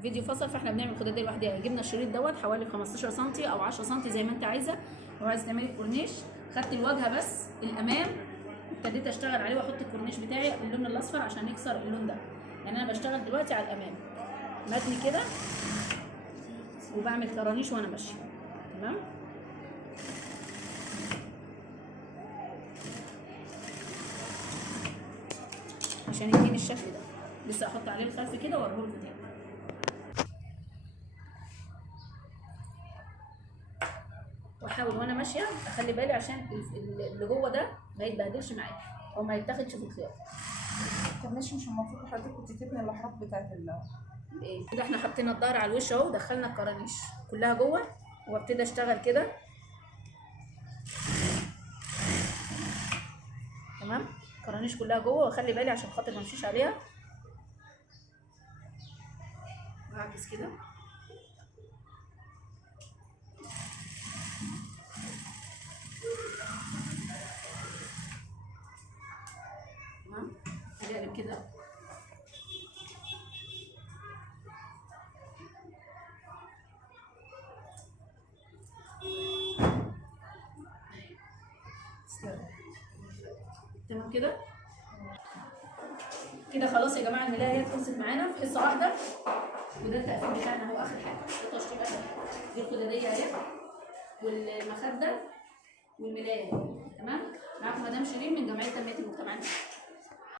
الفيديو فصل، فاحنا بنعمل الخداديه لوحدها. جبنا الشريط دوت حوالي 15 سم او 10 سم زي ما انت عايزه. لو عايزه تعملي كورنيش، خدت الواجهه بس الامام ابتديت اشتغل عليه واحط الكورنيش بتاعي اللون الاصفر عشان يكسر اللون ده. يعني انا بشتغل دلوقتي على الامام متني كده وبعمل كرانيش وانا ماشيه. تمام. عشان يديني الشكل ده. لسه احط عليه الخلف كده واوريهولكوا تاني. واحاول وانا ماشيه اخلي بالي عشان اللي جوه ده ما يتبهدلش معايا او ما يتاخدش في الخياطه. طب ماشي، مش المفروض حضرتك كنت تبني الاحراف بتاعت ايه كده؟ احنا حطينا الظهر على الوش اهو، دخلنا الكرانيش كلها جوه وابتدي اشتغل كده. تمام. الكرانيش كلها جوه واخلي بالي عشان خاطر ما امشيش عليها. واعكس كده. تمام. اقلب كده. تمام كده. كده خلاص يا جماعه الملايه هي خلصت معانا في حصه واحده. وده التقفيل بتاعنا اهو اخر حاجه. ده تشطيب اخر حاجه. دي الخداديه اهي والمخده والملايه. تمام. معاكم مدام شيرين من جمعيه تنميه المجتمع.